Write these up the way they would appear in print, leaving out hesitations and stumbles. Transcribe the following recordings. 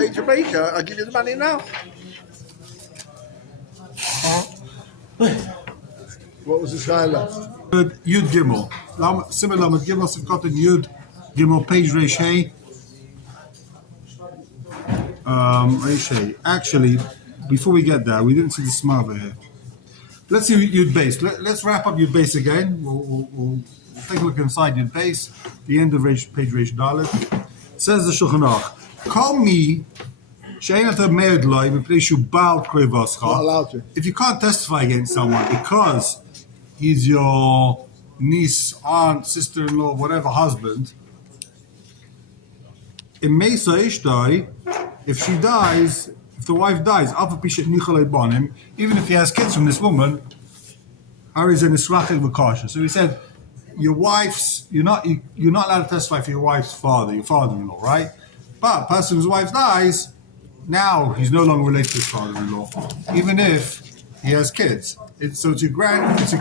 pay Jamaica, I'll give you the money now. What was the shaila? Yud Gimel. Similar Lamed Gimel, Sivkot Yud Gimel, page Reish Hey. Reish Hey. Actually, before we get there, we didn't see the Sma over here. Let's see Yud Base. Let's wrap up Yud Base again. We'll take a look inside Yud Base. The end of page Reish Dalet. Says the Shulchan Aruch. Call me. If you can't testify against someone because he's your niece, aunt, sister-in-law, whatever husband, if she dies, if the wife dies, even if he has kids from this woman, so he said, your wife's you're not allowed to testify for your wife's father, your father-in-law, right? But a person whose wife dies, now he's no longer related to his father-in-law, even if he has kids. It's a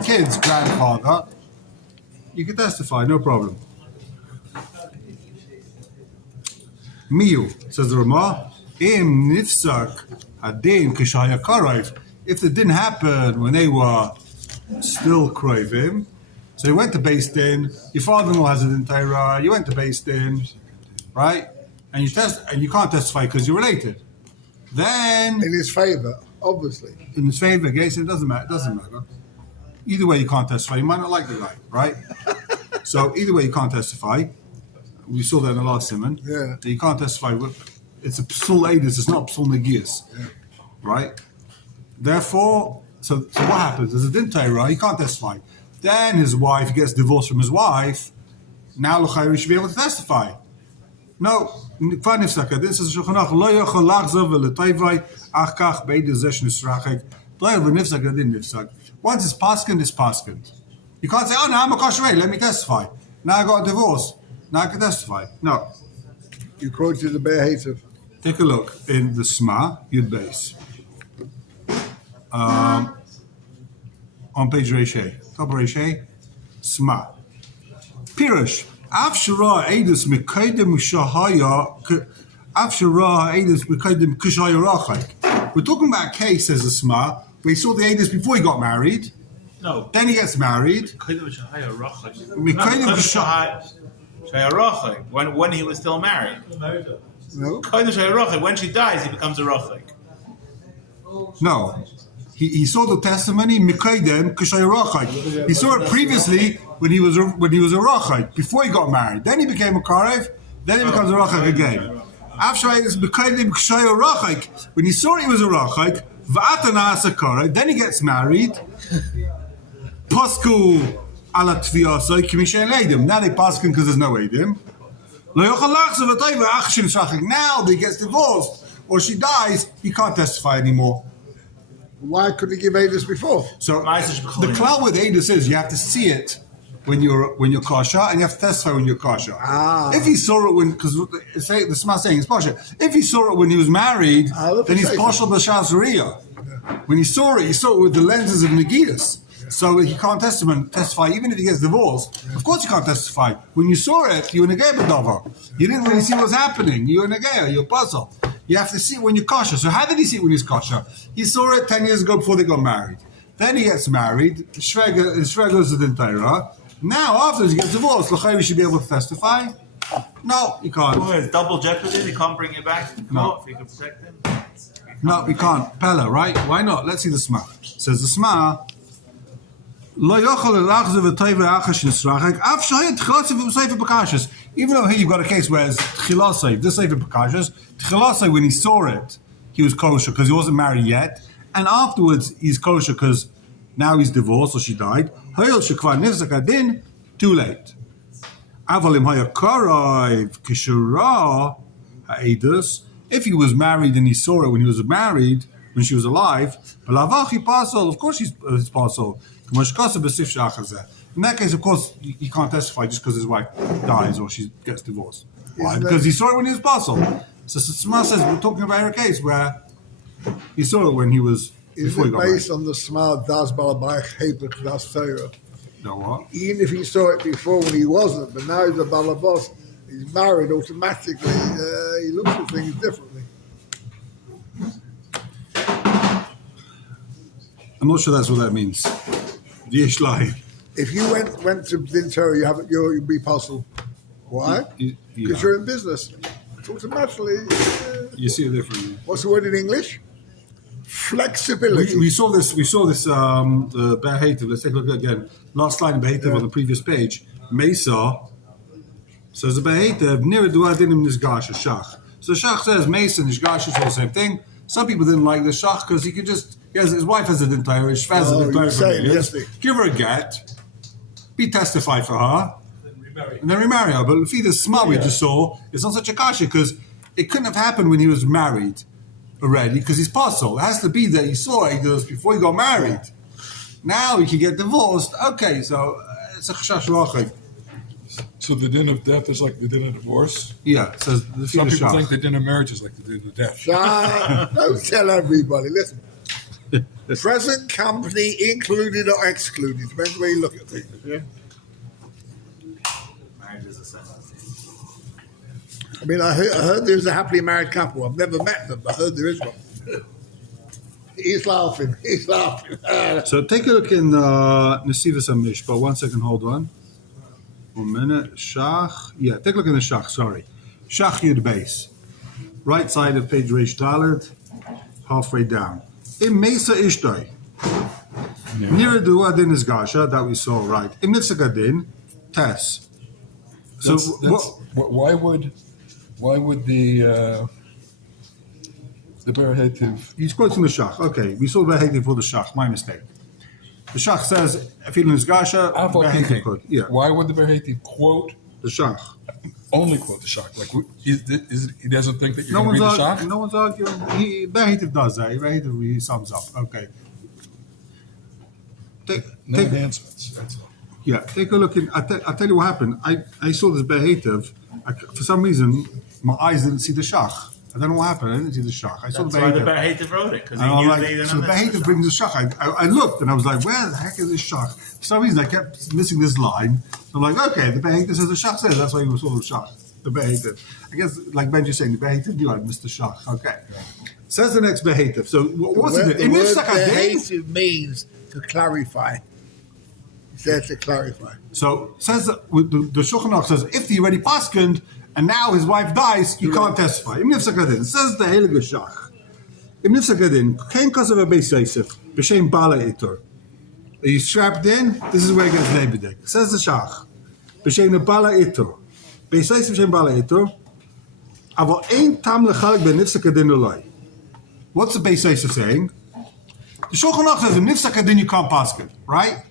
kid's grandfather. You can testify, no problem. Miyu, says the Ramah, im nifsak hadin kishaya karayv. If it didn't happen when they were still krayvim, so he went to Beis Din, your father-in-law has it in Torah, you went to Beis Din, right? And you can't testify because you're related. Then In his favor, obviously. in his favor, okay, so it doesn't matter. Either way, you can't testify. You might not like the guy, right? So either way, you can't testify. We saw that in the last simon. Yeah. That you can't testify. It's a psul edus. It's not psul negius, right? Therefore, so what happens? There's a din Torah. He can't testify. Then his wife, he gets divorced from his wife. Now l'chayr, he should be able to testify. No. This is Shulchan Aruch. Lo yochol lachzor v'letayvay achkach beidus zesh nisrachek. Lo yochol nifsak adin nifsak. Once it's paskend, it's paskend. You can't say, oh, now I'm a kosher, let me testify. Now I got a divorce. Now I can testify. No. You quoted the Be'er Hativ. Take a look in the Sma, Yud Beis. On page Reish Hey. Top of Reish Hey. Sma. Pirush. Afshara Eidus Mekaidem Shahaya. Afshara Eidus Mekaidem Kushaya Rachek. We're talking about a case, says the Sma, where he saw the Eidus before he got married. No. Then he gets married. When he was still married. No? When she dies, he becomes a rachek. No. He saw the testimony, Mikaydem Kushay Rachai. He saw it previously when he was a Rachai, before he got married. Then he became a Karev, then he becomes a Rachai again. After is Mikaydem Kushay Rachai. When he saw he was a Rachai, Va'atana as a Karev, then he gets married. Pasku ala Tviyasa, Kimishay Leidim. Now they paskin because there's no Eidim. Now that he gets divorced or she dies, he can't testify anymore. Why couldn't he give Adis before? So the klal with Adis is you have to see it when you're kosher, and you have to testify when you're kosher. If he saw it because the Sma saying it's kosher. If he saw it when he was married, then he's partial b'shas riyah. When he saw it with the lenses of Negias. So he can't testify even if he gets divorced. Of course you can't testify. When you saw it, you were negay b'davar. You didn't really see what's happening. You were negay, you're puzzled. You have to see it when you're kosher. So how did he see it when he's kosher? He saw it 10 years ago before they got married. Then he gets married. Shver goes to the Torah. Now afterwards he gets divorced. L'chayr should be able to testify. No, he can't. Oh, it's double jeopardy. He can't bring it back to court if he can protect him. No, he can't. Pella, right? Why not? Let's see the Sma. It says the Sma. Even though here you've got a case where it's Tchilasai, this Sefer Bekashas, Tchilasai, when he saw it, he was kosher because he wasn't married yet, and afterwards he's kosher because now he's divorced or she died. Too late. If he was married and he saw it when he was married, when she was alive, of course he's parcel. In that case, of course, he can't testify just because his wife dies or she gets divorced. Why? Because he saw it when he was parcel. So Sma says we're talking about a case where he saw it when he was before he got married. Is it based on the Sma Das Balabayach Hebek Das Torah? No what? Even if he saw it before when he wasn't, but now he's a Balabos, he's married automatically, he looks at things differently. I'm not sure that's what that means. Yesh line. If you went to Din Torah, you'll be puzzled. Why? Because you're in business. It's automatically. You see it differently. What's the word in English? Flexibility. We saw this. Behativ. Let's take a look again. Last line of Behativ on the previous page. Mesa says the Behativ near duadinim nisgash shach. So Shach says Mesa and Nishgash is all the same thing. Some people didn't like the Shach because his wife has a dintayr, his Shvaz has a dintayr. Give her a get, be testified for her, and then remarry her. But if the Sma we just saw, it's not such a kasha because it couldn't have happened when he was married already because he's puzzled. It has to be that he saw it before he got married. Now he can get divorced. Okay, so it's a chashash rachik. So the din of death is like the din of divorce? Yeah, it says some people think the din of marriage is like the din of death. Don't tell everybody. Listen. Present company included or excluded. Depends where you look at things. Yeah. Marriage is a sentence. I mean, I heard there's a happily married couple. I've never met them, but I heard there is one. He's laughing. So take a look in Nesivas HaMishpah. 1 second, hold on. 1 minute. Shach. Yeah, take a look in the Shach, sorry. Shach Yud Beis. Right side of page Reish Dalet, halfway down. In Mesa Ishtoi. Near the Adin is Gasha, that we saw, right. In Nifsagadin, Tess. So why would the Berehetiv? He's quoting the Shach. Okay, we saw the Berehetiv for the Shach, my mistake. The Shach says, if he is Gasha, Berehetiv quote. Yeah. Why would the Berehetiv quote the Shach? Only quote the Shach. Like, he doesn't think that you're going to read the Shach? No one's arguing. Berehetiv does that. Berehetiv, he sums up. Okay. No enhancements. That's all. Yeah, take a look. I'll tell you what happened. I saw this Behetiv. For some reason, my eyes didn't see the Shach. I don't know what happened. I didn't see the Shach. I saw That's the why Behetiv. the Behetiv wrote it. Because So the Behetiv brings the Shach. I looked and I was like, where the heck is this Shach? For some reason, I kept missing this line. I'm like, okay, the Behetiv says the Shach says. That's why he saw the Shach. The Behetiv. I guess, like Benji's saying, the Behetiv knew I missed the Shach. Okay. Says the next Behetiv. So what's it? The word Behetiv means to clarify. It says to clarify. So says the Shulchan Aruch says if he already paskened and now his wife dies, you can't testify. Im Nifsagadin says the Heilige Shach. Im Nifsagadin kein kasav Beis Yosef b'shem Bala Itor. He's strapped in. This is where he gets Nebedik. Says the Shach b'shem the Bala Itor. Beis Yosef b'shem Bala Itor. Aval ein tam lechalik ben Nifsagadin olay. What's the Beis Yosef saying? The Shulchan Aruch says in Nifsagadin you can't pasken, right?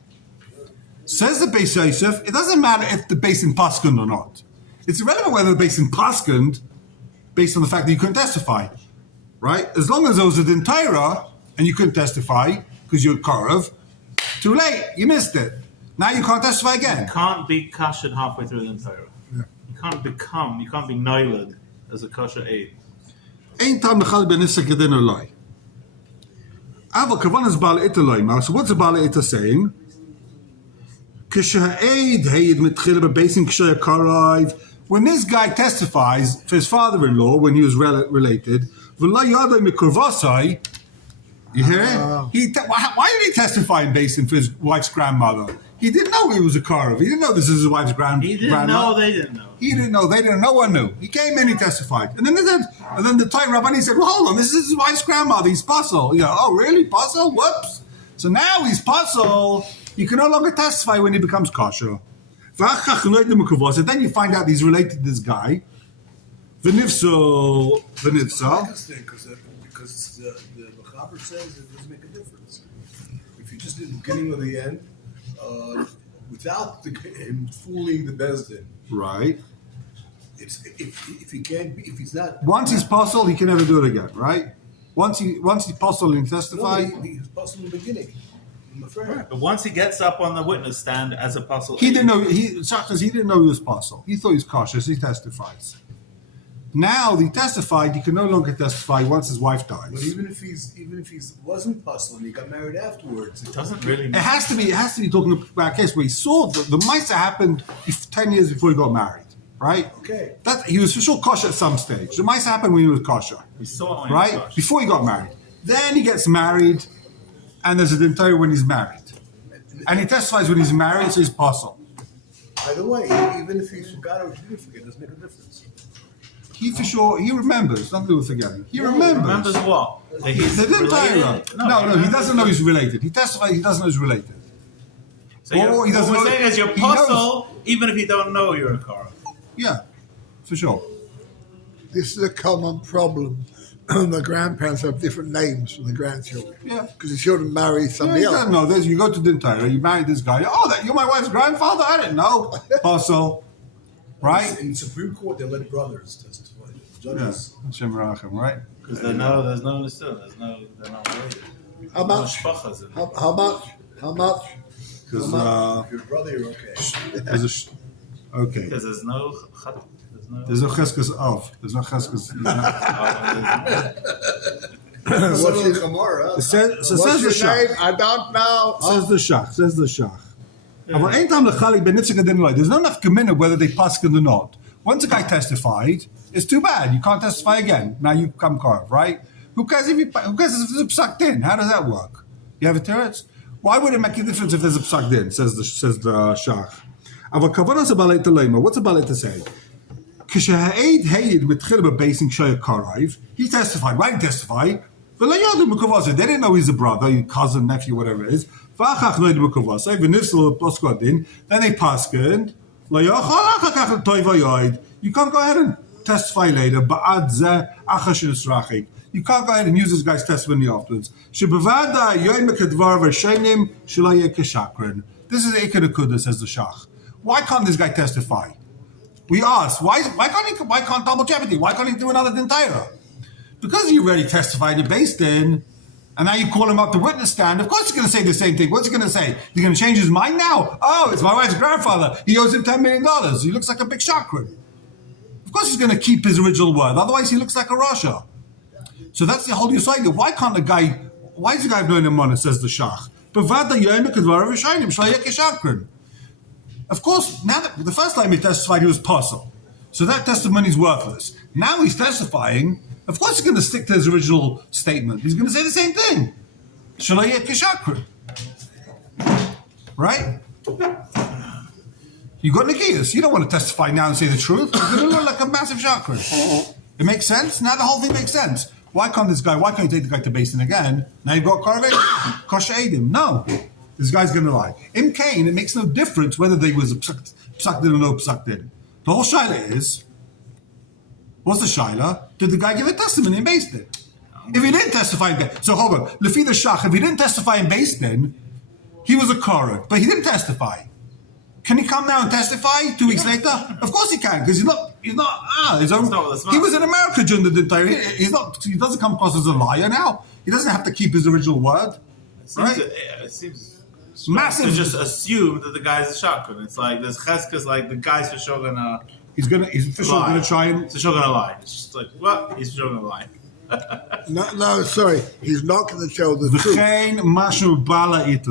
Says the Beis Yosef, it doesn't matter if the Beis in paskened or not. It's irrelevant whether the Beis in paskened based on the fact that you couldn't testify, right? As long as there was a din Torah and you couldn't testify because you're Korav, too late, you missed it. Now you can't testify again. You can't be kashed halfway through the Torah. Yeah. You can't be noiled as a kosher aid. Ein tam lechal ben nifsek yedin olay. Aval kavan is Baal Ita loy. So what's the Baal Ita saying? When this guy testifies for his father-in-law when he was related, you hear it? Why did he testify in Basin for his wife's grandmother? He didn't know he was a Korav. He didn't know this is his wife's grandmother. He didn't know, they didn't know. He didn't know, they didn't know, no one knew. He came in, he testified. And then the Toen Rabani said, well, hold on, this is his wife's grandmother, he's puzzle. You know, oh, really? Puzzle? Whoops. So now he's puzzle. You can no longer testify when he becomes kosher. And then you find out he's related to this guy. V'nifso. Because the Mechaber says it doesn't make a difference. If you just did the beginning or the end, without him fooling the Bezdin. Right. It's if he can't be, if he's not. Once he's puzzled, he can never do it again, right? Once he's puzzled and testify. No, he was puzzled in the beginning. But once he gets up on the witness stand as a puzzle, he didn't know. He didn't know he was puzzled. He thought he was cautious. He testifies. Now he testified. He can no longer testify once his wife dies. But even if he wasn't puzzled and he got married afterwards, it doesn't really. It has to be talking about a case where he saw the Maisa happened 10 years before he got married, right? Okay. That he was for sure kosher at some stage. The Maisa happened when he was kosher. We saw it when right he was kosher. before he got married. Then he gets married. and there's a din Torah when he's married. And he testifies when he's married, so he's possible. Either way, even if he forgot or he didn't forget, it doesn't make a difference. He for sure, he remembers, nothing to do with forgetting. He remembers. Remembers what? That he's The din Torah. related? No, he doesn't know he's related. He testifies he doesn't know he's related. So what we're saying is you're he knows. puzzle even if you don't know you're a Korah. Yeah, for sure. This is a common problem. The grandparents have different names for the grandchildren. Yeah. Because the children marry Yeah, somebody you else. don't know this. You go to din Torah, you marry this guy. Oh, you're my wife's grandfather? I didn't know. Also, right? In Supreme Court, they let brothers testify. Yeah. Judges. Hashem Rachem, right? Because there's no Nisuin, they're not related. How No much? shpachas in it. How much? How much? Because If you're a brother, you're okay. okay. Because there's no There's no cheskes of. There's no cheskes. What's your, Gemara. Says what's the your shach. name? I don't know. Says the shach. Says the shach. But ain't time lechalik ben nitzig adin loy. There's no enough gemina whether they paskin or not. Once a guy testified, it's too bad. You can't testify again. Now you become carved, right? Who cares if it's psak din? How does that work? You have a teretz? Why would it make a difference if there's a psak din? Says the shach. Ava kavanas abalei telema. What's abalei to say? Kishaha'ed hayid mitchil b'basing shayah karav. He testified. Why did he testify? They didn't know he's a brother, your cousin, nephew, whatever it is. Then they paskened. You can't go ahead and testify later. You can't go ahead and use this guy's testimony afterwards. This is the Ikar Kudah, says the Shach. Why can't this guy testify? We asked, why can't double jeopardy? Why can't he do another din Torah? Because he already testified in Beis Din, and now you call him up to witness stand, of course he's going to say the same thing. What's he going to say? He's going to change his mind now? Oh, it's my wife's grandfather. He owes him $10 million. He looks like a big chakran. Of course he's going to keep his original word. Otherwise he looks like a Rasha. So that's the whole Yisrael. Why is the guy blowing him on, it says the Shach? Of course, now that the first time he testified, he was puzzled. So that testimony is worthless. Now he's testifying. Of course, he's going to stick to his original statement. He's going to say the same thing. Shalayet kishakr. Right? You got Nagias. You don't want to testify now and say the truth. You're going to look like a massive chakra. It makes sense? Now the whole thing makes sense. Why can't you take the guy to Basin again? Now you've got Karveh, Kosher Edim. No. This guy's going to lie. In Cain, it makes no difference whether they was a psak din or no psak din. The whole shaila is, what's the shaila? Did the guy give a testimony in Beis Din? If he didn't testify in Beis Din, so hold on. Lefi the Shach, if he didn't testify in Beis Din, he was a Korah, but he didn't testify. Can he come now and testify 2 weeks later? Of course he can, because he was in America during the Din Torah. He doesn't come across as a liar now. He doesn't have to keep his original word. It seems massive to just assume that the guy's a shotgun. It's like there's cheskas, like the guy's for sure gonna. He's for sure going to try and. He's for sure gonna lie. It's just like what? He's for sure gonna lie. No, sorry. He's not going to tell the truth.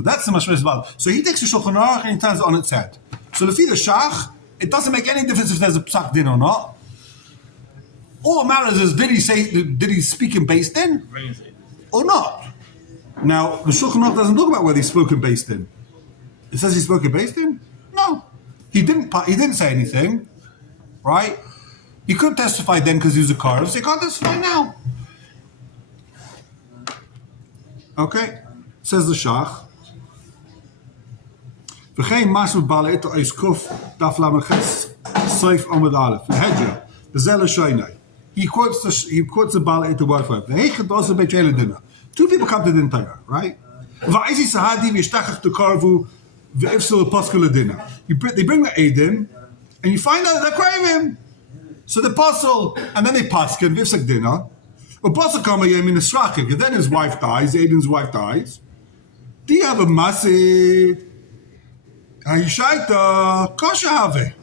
That's the mashmas bala. So he takes the Shulchan Aruch and he turns it on its head. So the Shach, it doesn't make any difference if there's a psak din or not. All that matters is did he speak in Beis Din or not? Now the Shulchan Aruch doesn't talk about whether he spoke in Beis Din. It says he spoke in Beis Din. No, he didn't. He didn't say anything, right? He couldn't testify then because he was a Korah, so he can't testify now. Okay, says the Shach. V'chein mashu ba'alei to eiskuf daf lameches seif amud aleph. L'hedra v'zel l'shoynai. He quotes the ba'alei to word for it. V'hechet also b'chele dinner. 2 people come to din Torah, right? V'aisi sahadi v'yishtachach to karvu v'ifsul l'poskel l'dinner. They bring the Eidim, and you find out they're craving. So they puzzle, and then they paskin v'ifsak dinner. And then his wife dies, Aiden's wife dies. Do you have a masid? Kosher have.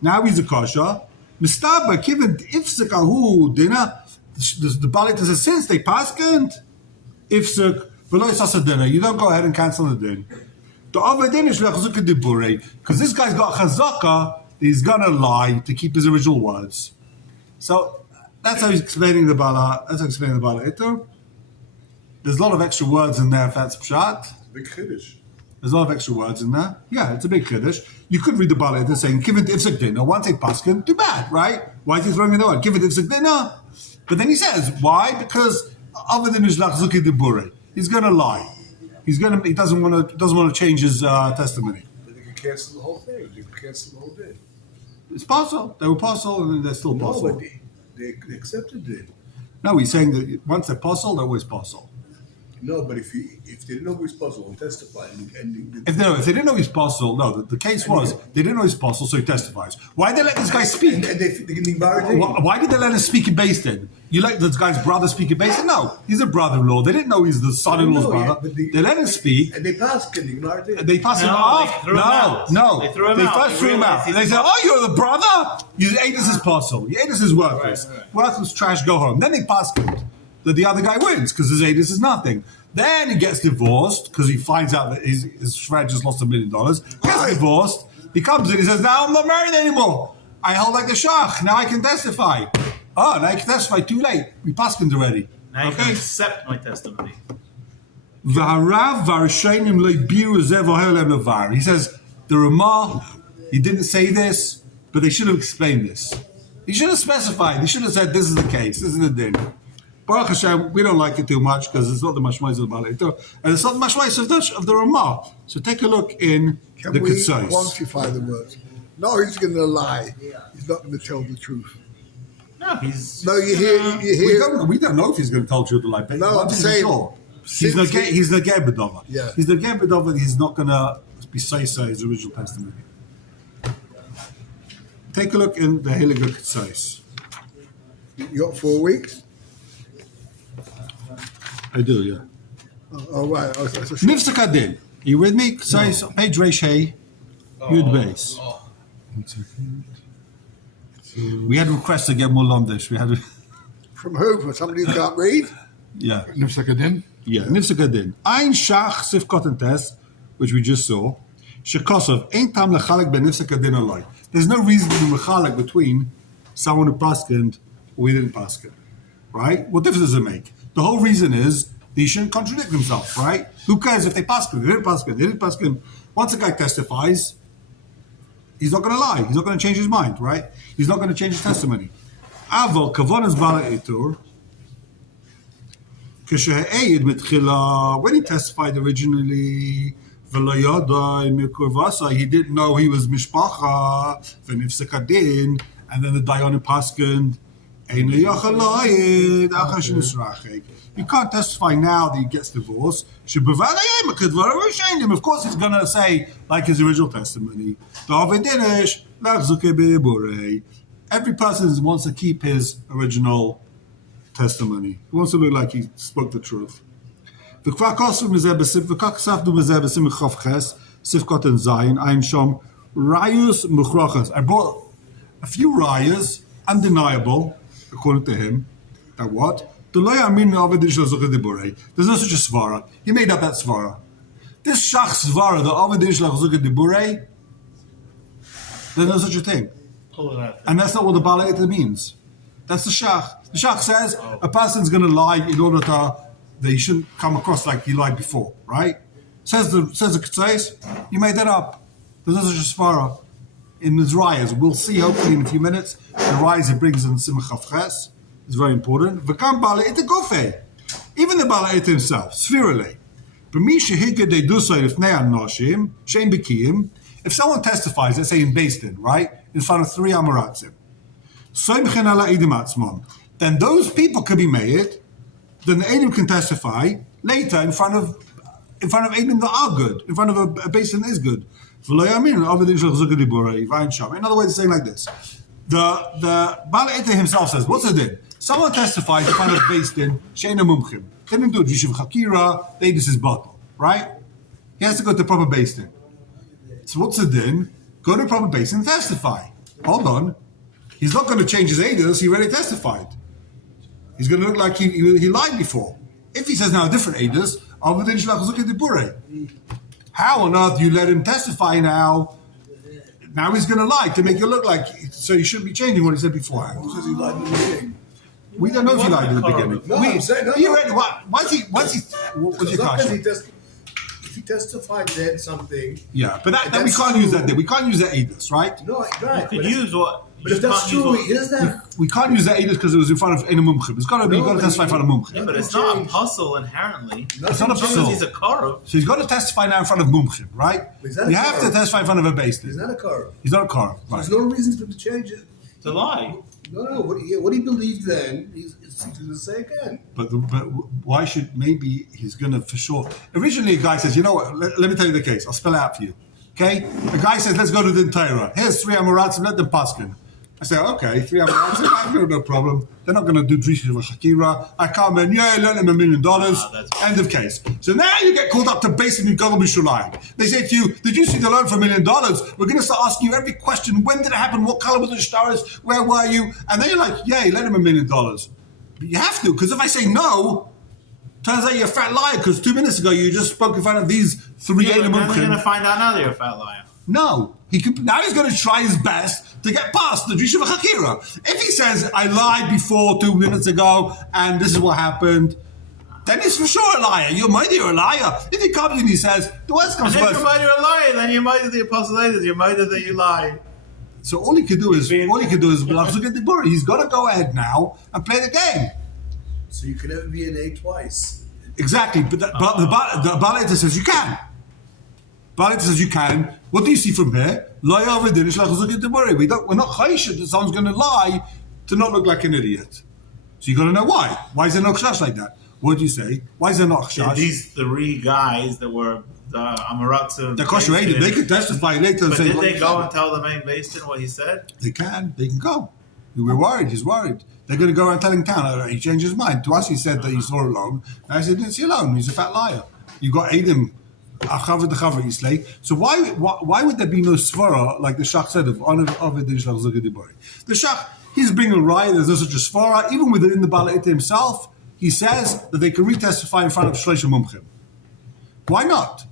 Now he's a kosher. Mistaba, given ifsek ahu dinner, the Balit says, since they paskened, ifsek, v'lo yisasa dinner, you don't go ahead and cancel the din. The other din is lechazukah dibure, because this guy's got chazaka, he's gonna lie to keep his original words. So, that's how he's explaining the Bala. That's how he's explaining the Bala Itur. There's a lot of extra words in there if that's pshat. Big Kiddush. There's a lot of extra words in there. Yeah, it's a big kiddush. You could read the Bala Ita saying, give it ifzik dinner. Once a paskin, too bad, right? Why is he throwing it out? Give it ifzik dinner. But then he says, why? Because other than Ishlach Zuki Dibure, he's going to lie. He doesn't want to change his testimony. But they can cancel the whole thing. They can cancel the whole day. It's possible. They were possible and they're still No, possible. but they accepted it. No, he's saying that once they're possible, they're always possible. No, but if they didn't know he's puzzled and testified, If they didn't know he's possible, no, the case was they didn't know he's possible, so he testifies. Why did they let this guy speak? and they can be married. Why did they let him speak in Beis Din? You let this guy's brother speak in Beis Din? No, he's a brother-in-law. They didn't know he's the son-in-law's brother. They let him speak. And they passed him. They passed him No, off. they threw him out. No, They threw him They out. first They threw him realized out. And he's they said, "Oh, you're the brother. You Adis is possible. Adis is worthless. Worthless trash. Go home." Then they passed him. That the other guy wins because his Adis is nothing. Then he gets divorced because he finds out that his Shred just lost $1 million. Gets divorced. He comes in. He says, "Now I'm not married anymore. I hold like a shach. Now I can testify." Oh, now I can testify. Too late. We passed him already. Now you can accept my testimony. He says the Ramah, he didn't say this, but they should have explained this. He should have specified. He should have said, "This is the case. This is the din." Baruch Hashem, we don't like it too much because it's not the mashmais of the Baalei Torah, and it's not the mashmais of the Ramah. So take a look in Can the we Ketzos. quantify the words? No, he's going to lie. He's not going to tell the truth. No, he's. No, you hear. We don't know if he's going to tell you the lie. But No, one I'm thing's saying- sure. He's the Gebedova. Yeah. He's the Gebedova. He's not going to be say his original testimony. Take a look in the Heilige Ketzos. You got 4 weeks? I do, yeah. Oh, right. Oh, that's a short- Nifsek Adin. Are you with me? Ketzos, page Reish Hey, Yud Beis. 1 second. We had requests to get more Londish. We had, From who? From somebody who can't read? yeah. Nifsek Adin? Yeah, Nifsek Adin. Ein Shach Sif Cotton Test, which we just saw. Shekosov, Ein Tam Lechalek Ben Nifsek Adin Aloi. There's no reason to do Lechalek between someone who paskened or we didn't pasken. Right? What difference does it make? The whole reason is that he shouldn't contradict himself, right? Who cares if they pasken? They didn't pasken. They didn't pasken. Once a guy testifies, he's not going to lie. He's not going to change his mind, right? He's not going to change his testimony. Aval kavonas bala etur. When he testified originally, he didn't know he was mishpacha, and then the dayan paskened. You can't testify now that he gets divorced. Of course, he's going to say, like his original testimony, every person wants to keep his original testimony. He wants to look like he spoke the truth. I brought a few rayas, undeniable, according to him, that what? There's no such a svara. He made up that svara. This shach svara, the Avadin Shlach Zuka Dibure, there's no such a thing. Pull it out. And that's not what the Baalei Ita means. That's the shach. The shach says a person's going to lie in order to, that he shouldn't come across like he lied before, right? Says the Ketzos, you made that up. There's no such a svara. In his rayas, we'll see hopefully in a few minutes, the rayas he brings in Simcha Ches is very important. V'kam Baalei Ita Gofei. Even the Baalei Ita himself, spherically. If someone testifies, let's say in Beis Din, right, in front of 3 Amoratzim, then those people could be made. Then the Eidim can testify later in front of Eidim that are good, in front of a Beis Din that is good. In other words, it's saying like this: the Baalei Ita himself says, "What's the din? Someone testifies in front of Beis Din, she'ena mumchim. They didn't do it. Yishuv chakira. They this is bottle, right? He has to go to proper Beis Din. So what's the din? Go to proper Beis Din and testify. Hold on, he's not going to change his edus. He already testified. He's going to look like he lied before. If he says now a different edus, Avadin Shlach Zuka Dibure. How on earth do you let him testify now? Now he's going to lie to make it look like, so he shouldn't be changing what he said before. Who says he lied in the beginning? We don't know if he lied in the Wasn't beginning. No, I'm saying, no, You no. read what? What's Because your not because kasha? if he testified then something. Yeah, but that we That's can't true. use that. We can't use that edus, right? No, right. You could but use what. But if that's true, he is that. We can't use that edus because it was in front of a mumchim. It's got to be. No, You got to but testify in front of mumchim. Yeah, but it's not a puzzle inherently. It's not a Nothing puzzle. He's a korov. So he's got to testify now in front of mumchim, right? Is that a You have to korov? testify in front of a beis He's din. not a car. He's not a korov, right? There's no reason for him to change it. To lie. No. What he believed then, he's going to say again. But why should maybe he's going to for sure? Originally, a guy says, you know what? Let me tell you the case. I'll spell it out for you. Okay? A guy says, let's go to the Torah. Here's 3 Amoratzim, let them paskin. I say, okay, 3 Amoratzim, I've got no problem. They're not going to do Drisha Shakira. I come in, yeah, lend them $1 million. that's End of case. So now you get called up to base in Gadol B'Shalayim. They say to you, did you see the loan for $1 million? We're going to start asking you every question. When did it happen? What color was the stars? Where were you? And then you're like, yeah, lend him $1 million. But you have to, because if I say no, turns out you're a fat liar, because 2 minutes ago you just spoke in front of these 3 Yeah, but then we're going to Mumchim. find out now that you're a fat liar. No. Now he's going to try his best to get past the Drisha V'Chakira. If he says, I lied before 2 minutes ago, and this is what happened, then he's for sure a liar. You're a liar. If he comes and he says, the worst comes And if first. you're a liar, then you might have the apostle letters. You might have that you lie. So all he can do is he's got to go ahead now and play the game. So you can never be an A twice. Exactly, but the Baleta says you can. Baleta says you can. What do you see from here? We're not chayshed that someone's going to lie to not look like an idiot. So you got to know why. Why is there no chash like that? What do you say? Why is there not chash? These 3 guys that were Amaratzim. They're kosher aided. They could testify later and But say. did they go and tell the main Basin what he said? They can. They can go. We're worried. He's worried. They're going to go around telling town. He changed his mind. To us, he said that he saw a loan. Now he said he didn't see a loan. He's a fat liar. You got Adam. So why would there be no svara like the Shach said of the Shach? He's bringing a riot. There's no such a svara. Even within the Bala'ita himself, he says that they can retestify in front of Shlosh Mumchim. Why not?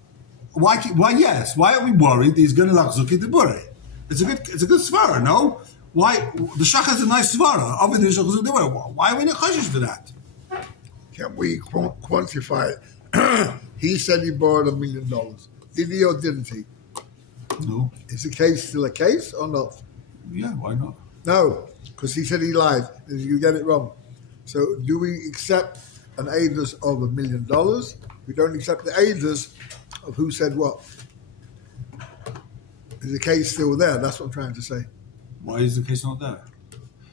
Why yes? Why are we worried that he's going to lachzuk dibure? It's a good svara, no? Why the Shach has a nice svara? Why are we not chashish for that? Can we quantify it? He said he borrowed $1 million. Did he or didn't he? No. Is the case still a case or not? Yeah, why not? No, because he said he lied. And you get it wrong. So do we accept an aiders of $1 million? We don't accept the aiders of who said what. Is the case still there? That's what I'm trying to say. Why is the case not there?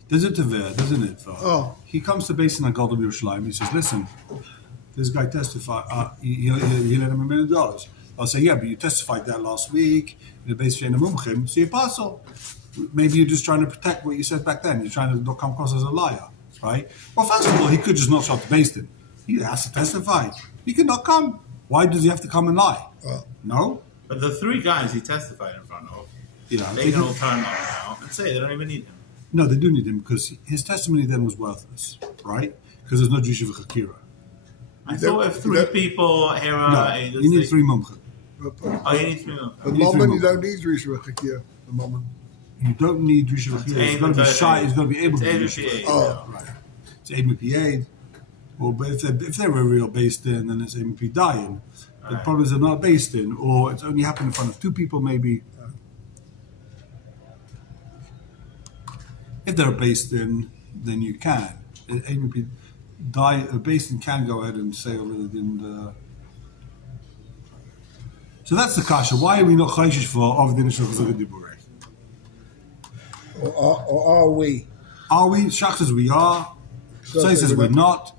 There's a tever, doesn't it? Oh. He comes to base in Gadol Yerushalayim. He says, listen, this guy testified, he lent him $1 million. I'll say, yeah, but you testified that last week in the base of Mumchim, so you're apostle. Maybe you're just trying to protect what you said back then. You're trying to not come across as a liar, right? Well, first of all, he could just not show up to base din. He has to testify. He could not come. Why does he have to come and lie? No? But the 3 guys he testified in front of, they can all turn on now and say they don't even need him. No, they do need him because his testimony then was worthless, right? Because there's no Drisha V'Chakira. I thought if 3 people here No, are... you need 3 mumchim. Oh, you need 3 more. The need moment three you don't need Risha Chakir. The moment. You don't need Drisha V'Chakira. He's got to be shy. He's got to be able to do Drisha. Oh, Right. It's AMP8. Well, but if they're a real based in, then it's AMP dying. The problem is they're not based in, or it's only happened in front of 2 people, maybe. If they're based in, then you can. AMP based in can go ahead and say over the. So that's the kasha. Why are we not chayshish for of the initial diburei? or are we? Are we? Shach says we are. Tzai says we're not.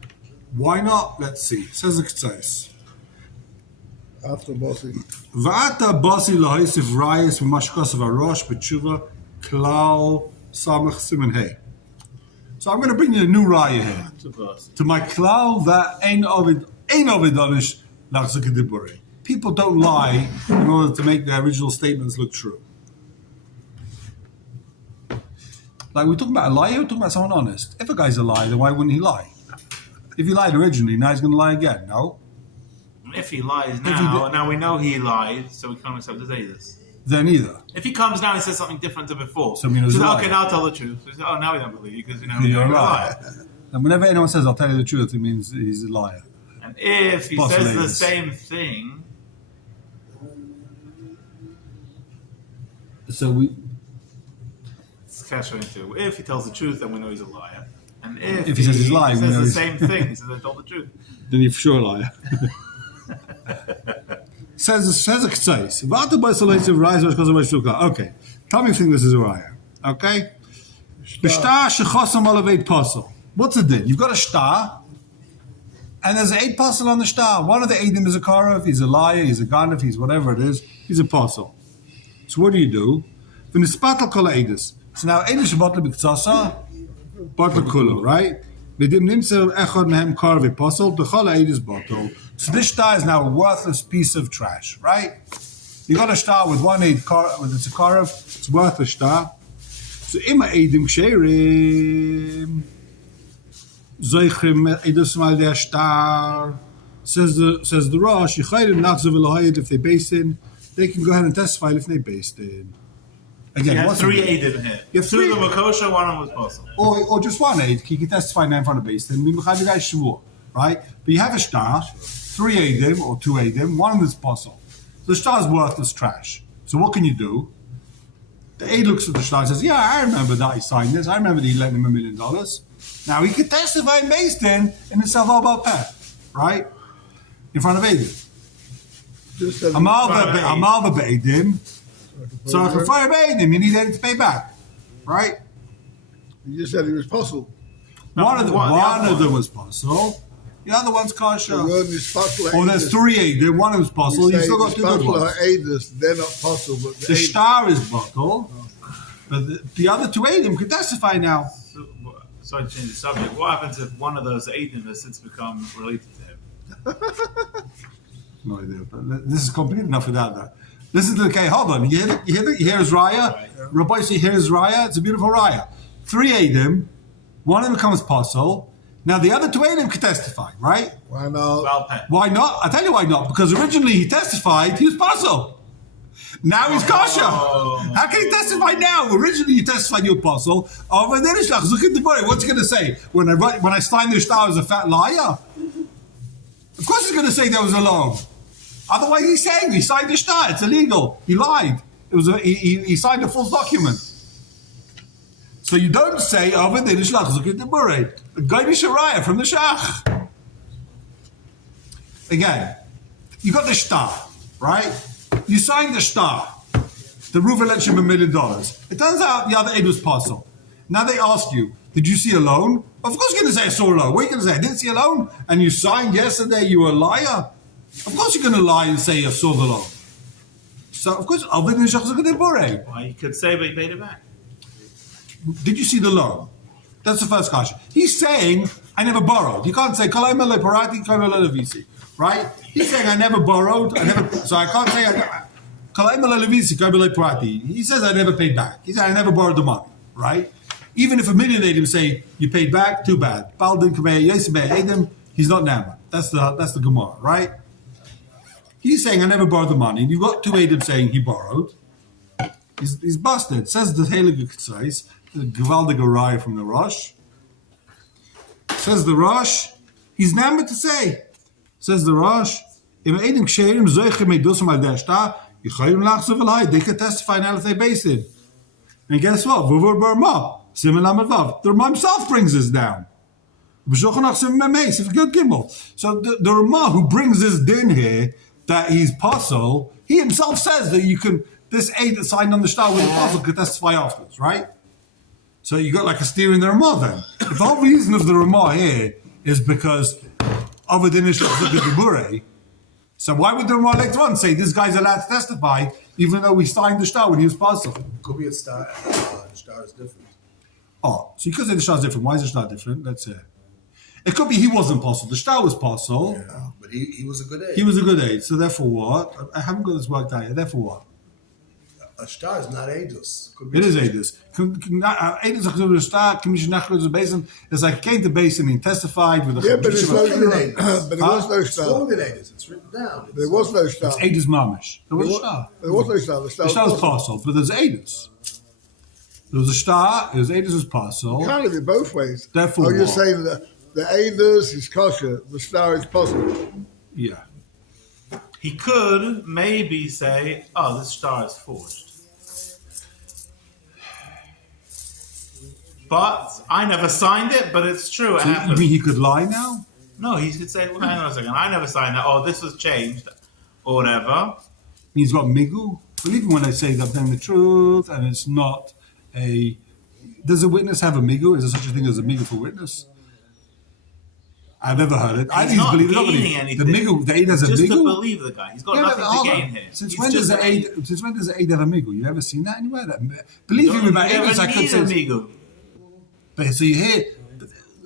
Why not? Let's see. Says the Tzai. After Bossi. Va'ata Bossi lahaisiv rayis v'mashkosav arosh b'tshuva klal samach simen hey. So I'm going to bring you a new raya here. To my klal that ain't ovid donish lachzuk diburei. People don't lie in order to make their original statements look true. Like we're talking about a liar, we're talking about someone honest. If a guy's a liar, then why wouldn't he lie? If he lied originally, now he's going to lie again. No. If he lies now, now we know he lied, so we can't accept his aiders. Then either. If he comes now and says something different to before, So we know he's says, a liar. okay, now I'll tell the truth. So, oh, now we don't believe you because we know You're you're a a liar. liar. And whenever anyone says, I'll tell you the truth, it means he's a liar. And if he says the same thing, so it's catch-22. If he tells the truth, then we know he's a liar. And if he says he's lying, he we says know the he's- same thing, he says I told the truth. then you're for sure a liar. says a Ketzais. Okay. Tell me if you think this is a raya. Okay? The star shechosam alav puzzle. What's it then? You've got a star, and there's 8 puzzle on the star. One of the 8 is a Karav, he's a liar, he's a Ganav, he's whatever it is, he's a puzzle. So what do? V'nispatal kol ha'edus. So now edus shebatla b'ktsasa, batla kula, right? V'dim nimtza echad mehem Karav puzzle, d'chol ha'edus batl. So this star is now a worthless piece of trash, right? You got a star with 1 8 with it's a Karav, it's worth a star. So ima edim ksherim zoichrim edus mal der star says the Rosh yichayim nachzav elohayit if they based in they can go ahead and testify if they based in. Again, You have what's 3 it? aid in here. You have 2 3 of them were kosher, 1 of them was possible. or just 1 aid. He can testify now in front of based in. Right? But you have a star, 3 adim or 2 adim, 1 of them is possible. So the star is worthless trash. So what can you do? The aide looks at the star and says, yeah, I remember that he signed this. I remember that he lent him $1 million. Now he could testify in based in the Saval Balpeh, right? In front of Adim. Just as Amal Be'edim. So I can fire Be'edim. You need Adim to pay back, right? you just said he was possible. One of one. them was possible. The other one's The kosher. word is possible. Or there's 3 Adim. One of them's possible. You still got 2 good ones. They're not possible, but The star is bottle, but the other 2 Adim can testify now. Sorry to change the subject. What happens if one of those Aiden has since become related to him? No idea, but this is complete enough without that. Listen to the case. Hold on. You hear his raya? Rabbi, you hear his raya? It's a beautiful raya. 3 Adim, 1 of them becomes apostle. Now the other 2 Adim can testify, right? why not? Well, Pat. Why not? I'll tell you why not. Because originally he testified, he was apostle. Now he's kosher. How can he testify now? Originally you testified you apostle. Oh, what's he going to say? When I signed the star as a fat liar? Of course he's going to say there was a loan. Otherwise he's saying he signed the star. It's illegal. He lied. He signed a false document. So you don't say over the Gaidi Shariah from the Shach. Again, you got the star, right? You signed the star. The Reuven lent him $1 million. It turns out the other aid was partial. Now they ask you, did you see a loan? Of course you're going to say I saw a loan. What are you going to say? I didn't see a loan? And you signed yesterday, you were a liar? Of course you're going to lie and say I saw the loan. So of course, Well, you could say, but he paid it back. did you see the loan? That's the first question. He's saying, I never borrowed. You can't say, right? He's saying, I never borrowed. So I can't say, he says, I never paid back. He said, I never borrowed the money, right? Even if a million Adim say, you paid back, too bad. He's not Nama. That's the Gemara, right? He's saying, I never borrowed the money. And you've got 2 Adim saying he borrowed. He's busted. Says the Heilige Ketzais, the Gewaldige Raya from the Rosh. Says the Rosh, he's Nama to say. Says the Rosh, they can testify now if they base it. And guess what? The Ramah himself brings this down. So the Ramah who brings this din here, that he's apostle, he himself says that you can, this aid that signed on the star with the apostle could testify afterwards, right? So you got like a steer in the Ramah then. If the whole reason of the Ramah here is because of a din so why would the Ramah later on say this guy's allowed to testify even though we signed the star when he was apostle? Could be a star. The star is different. Oh, so you could say the star is different. Why is the star different? Let's say. It could be he wasn't apostle. The star was apostle. Yeah, but he was a good aid. He was a good aid. So therefore what? I haven't got this worked out yet. Therefore what? A star is not aidus. It is Aedis. Aedis is a star, commission nachruz basin. It's like he came to basin and testified with a Yeah, but it's But but there was no it's star. longer than aidus. It's written down. There was no star. Aedis mamish. There was a star. There was no star. The star The star was possible. apostle, but there's Aedis. There was a star. It was Eidos was possible. Can't have it both ways. Therefore, you're what? saying that the Eidos is kosher, the star is possible. Yeah. He could maybe say, "Oh, this star is forged," but I never signed it. But it's true. It So you happened. mean he could lie now? No, he could say, well, "Hang on a second. I never signed that. Oh, this was changed, or whatever." He's got migu. But even when I say that I'm telling the truth and it's not a... Does a witness have a migu? Is there such a thing as a migu for witness? I've never heard it. I He's think not believe it. gaining The anything. migu, the aid has a Just migu? to believe the guy. He's got Yeah, nothing hold to on. gain here. Since He's when does just the aid? Since when does the aid have a migu? You ever seen that anywhere? Believe You me, about never English, I could need say. a migu. But so you hear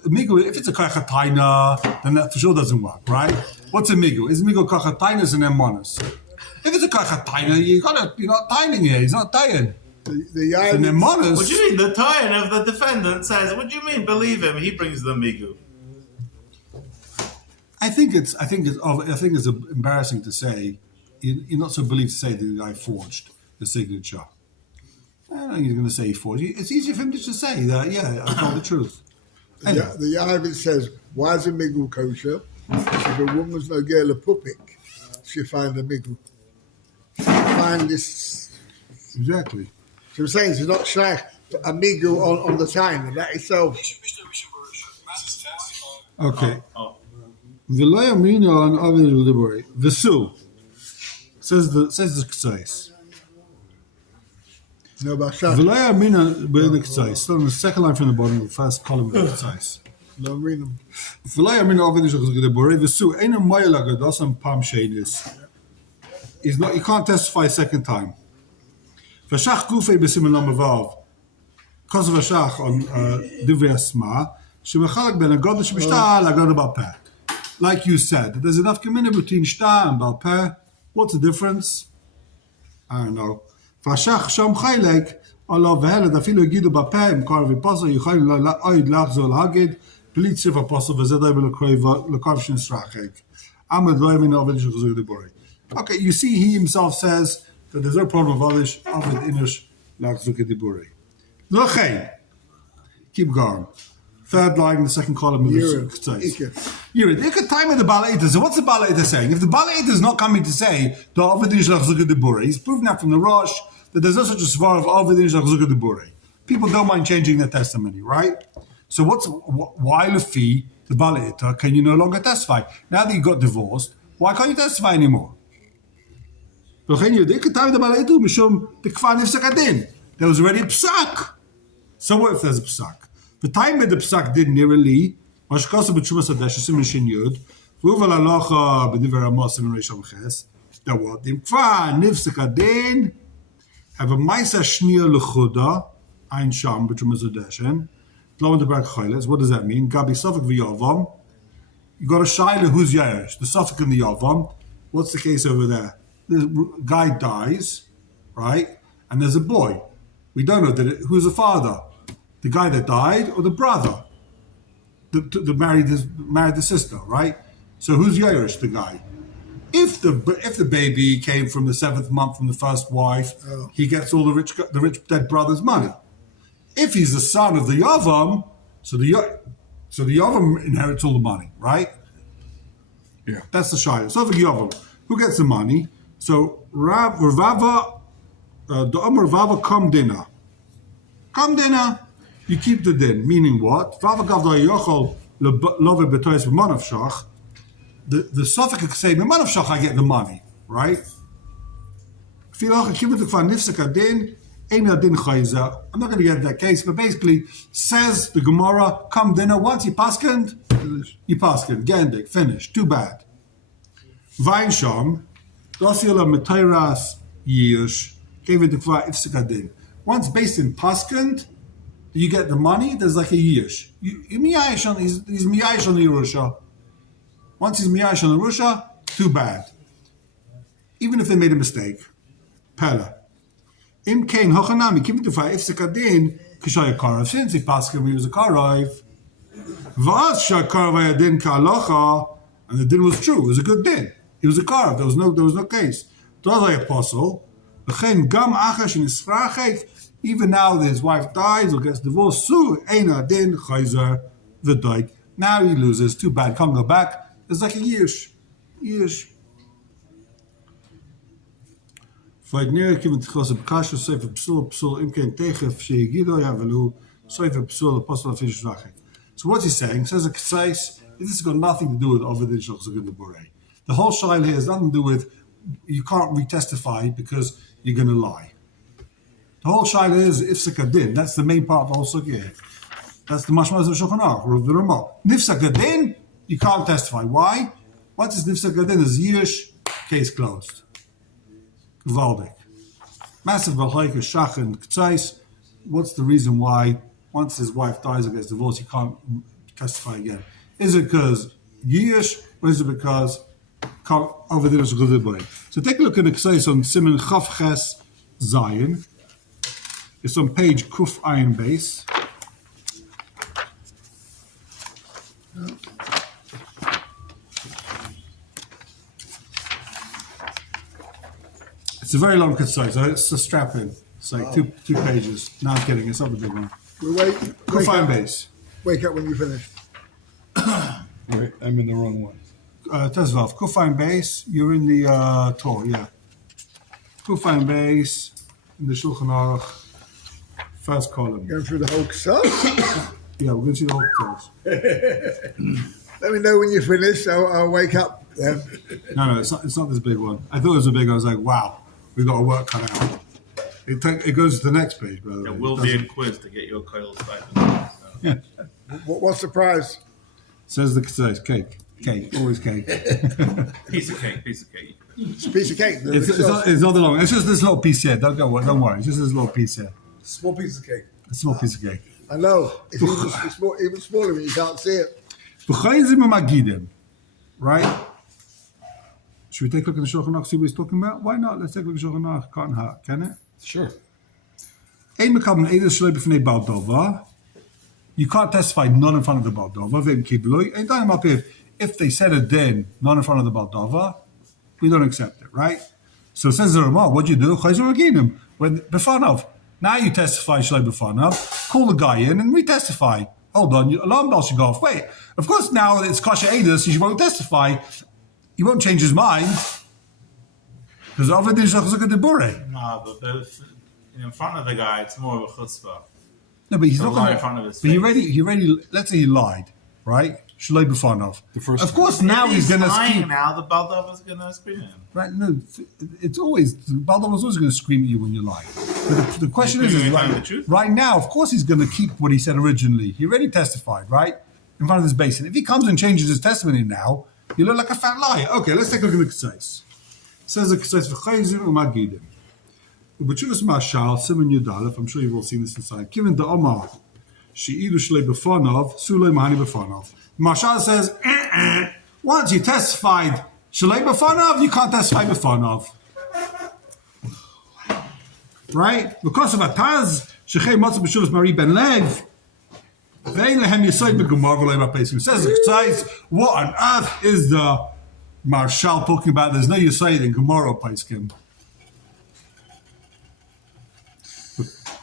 a migu. If it's a kachataina, then that for sure doesn't work, right? What's a migu? Is migu kachatainas and emonas? If it's a kachataina, you're not tining here. He's not tying. The And Yair, emonas. What do you mean? The tie-in of the defendant says, "What do you mean? Believe him? He brings the migu." I think it's embarrassing to say. You're not so believed to say that the guy forged the signature. I don't think he's going to say he forged. It's easier for him to just say that. Yeah, I told the truth. Anyway. the Yair says, why is a migu kosher? If a woman's no girl a pupik, she find a migu. She find this. Exactly. So I'm saying she's not shaykh a migu on the time, and that itself. Okay. Oh. V'lo yamina on Aved Udibori. V'su. Says the K'tzais. No, but shaykh. V'lo yamina bein the K'tzais. Still on the second line from the bottom of the first column of the K'tzais. No, read them. V'lo yamina Aved Udibori. V'su. Ein moyel agados and pam sheinis. He's not. You can't testify a second time. V'shach gufei b'simen lamav. Because of V'shach on Divrei Asma. Shemechalak ben agodah shebishta l'agodah b'peh. Like you said, there's enough community between shta and balpeh. What's the difference? I don't know. V'ashach sham chaylek alav v'heled afilu yigidu b'peh im kar v'posel yichayim la'oid lachzor l'hagid b'li tzif ha'posel v'zedai v'l'kroi l'karv shin srachek. Amad lo yamin aved shechazur debori. Okay, you see he himself says that there's no problem with aved inish lachzor debori. L'chein. Keep going. Third line in the second column of the K'tzais. The time of the Balaita. So what's the Balaita saying? If the Balaita is not coming to say the Aved Nishlach Zugah Deburi, he's proven that from the Rosh that there's no such a svar of Aved Nishlach Zugah Deburi. People don't mind changing their testimony, right? So why Lefi the Balaita can you no longer testify? Now that you got divorced, why can't you testify anymore? There was already a psak. So what if there's a psak? The time with the psak did nearly, Mashkasa b'tshumas hadesh simin shin yud, v'uval halacha b'divrei Ramos simin reish ches. That what the kfa nifsek adin have a ma'isa shnia lechuda ein sham b'tshumas hadeshin. Lo the back chayles. What does that mean? Gabi safek v'yavam. You got a shaila who's yeresh. The safek and the yavam. What's the case over there? The guy dies, right? And there's a boy. We don't know who's the father. The guy that died or the brother that married the sister, right? So who's Yerush, the guy? If the baby came from the 7th month from the first wife, he gets all the rich dead brother's money. If he's the son of the Yavam, so the Yavam inherits all the money, right? Yeah. That's the Shire. So for Yavam, who gets the money? So Rava, the Amar Rava come dinner. Come dinner. You keep the din, meaning what? The suffix could say, I get the money, right? I'm not going to get into that case, but basically, says the Gemara, come dinner, once you paskened, gendik, finished, too bad. Weinsham, Dosila Metairas Yish, gave it the Kva Ifsika din. Once based in paskend, you get the money, there's like a yish. He's miyayish on the Yerusha. Once he's miyayish on the Yerusha, too bad. Even if they made a mistake. Pella. Im kain hochanami, keep it to fire, if sekadin, kishay karav, since he passed when he was a karav. Vaz shakarav ayadin ka'alacha, and the din was true, it was a good din. He was a karav, there was no case. Dozay apostle, v'chein gam achash in israchek, Even now that his wife dies or gets divorced, so Eina Din Chayzer V'Doik. Now he loses. Too bad. Can't go back. It's like a years. Vaidnir kimt khos b'kasha sefer psul imken tegef shegido yavelu sefer psul apostle fish rachik. So what's he saying? He says a k'tzais. This has got nothing to do with Ovid Shulchan Borei. The whole shaila here has nothing to do with you can't retestify because you're going to lie. The whole shaila is ifsak din. That's the main part of the whole sugya. That's the mashmas of Shulchan Aruch or the Ramah. Nifsak din, you can't testify. Why? What is nifsak din? Is yish, case closed. Gewaldig. Massive balhaika shach and k'tzais. What's the reason why once his wife dies or gets divorced he can't testify again? Is it because yish or is it because over there is a good boy? So take a look at the k'tzais on Siman Chaf Ches Zion. It's on page Kuf Ayin Base. It's a very long k'tzai, so it's a strap in. It's like two pages. No, I'm kidding. It's not the big one. We wake Kufine up, base. wake up when you finish. Wait, I'm in the wrong one. Tezvav. Kufine base. You're in the Torah, yeah. Kufine base in the Shulchan Aruch. First column. Going through the whole stuff. Yeah, we're going to see the whole Torah. Let me know when you finish. I'll wake up then. No, it's not this big one. I thought it was a big one. I was like, wow, we've got our work cut out. It goes to the next page, by the way. There will be a quiz to get your coil stipend. Yeah. What's the prize? Says the k'tzais. Cake, always cake. Piece of cake. It's a piece of cake. It's not the long. It's just this little piece here. Don't worry. It's just this little piece here. Small piece of cake. A small piece of cake. I know. It's even smaller when you can't see it. Right? Should we take a look at the Shulchan Aruch, see what he's talking about? Why not? Let's take a look at the Shulchan Aruch. Can't hurt, can it? Sure. You can't testify not in front of the Baldova. If they said it then, not in front of the Baldova, we don't accept it, right? So it says the Ramah, what do you do? When Befanov. Now you testify Shlei Befanov, call the guy in and retestify. Hold on, your alarm bell should go off. Wait, of course now it's Kasha Edus, he won't testify. He won't change his mind. Because over there, No, but in front of the guy, it's more of a chutzpah. no, but he's So not lie going in front of his But he face. already, let's say he lied, right? Shalei Befanov. The first Of course, now If he's going to lying scream. now, the Baldov is going to scream at him. Right? No, it's always, Baldov was always going to scream at you when you lie. But the question He's is telling the truth? right now, of course he's going to keep what he said originally. He already testified, right? In front of this basin. If he comes and changes his testimony now, you look like a fat liar. Okay, let's take a look at the Ketzais. It says the Ketzais, V'chayzim u'magidim. Ubechuvas ma'ashal, Siman Yudalef, I'm sure you've all seen this inside. Given the Omar, she'idu shlei befonov, sulei mahani befonov. Mashal says, once you testified shlei befonov, you can't testify befonov. Right? Because of Ataz, shechei matzah b'shulas Mari ben Lev, ve'en lehem yisoid be'gumar v'lei ba'pesim. Says the Ketzais, what on earth is the Marshal talking about? There's no yisoid in Gemara Paiskim.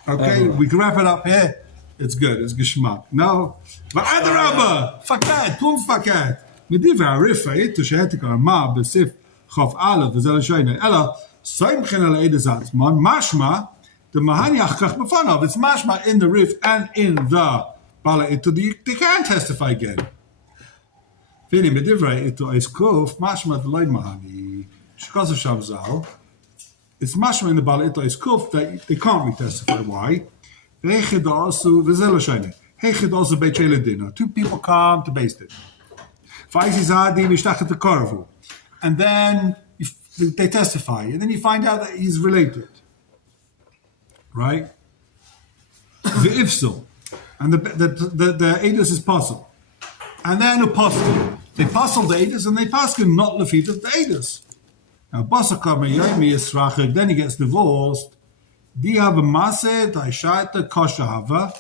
Okay, we can wrap it up here. It's good. It's geschmack. No, but adrabah, fakat, kum fakat. Mediv ha'arifa itu shehetik arma b'sif chaf aleph v'zel shayna. Ella soimchen al edus atzman mashma the mahani achkach b'fanav. It's mashma in the rif and in the bala itu. They can't testify again. Fini medivrei itu eiskuf mashma the loy mahani shkazu shavzal. It's mashma in the bala itu eiskuf that they can't retestify. Why? Two people come to base it. And then they testify, and then you find out that he's related. Right? The ifsul. And the edus is puzzle. And then a puzzle. They puzzle the edus and they pass him not lefit of the edus. Now, then he gets divorced. Di have a maseh, daishaita, kosher hava.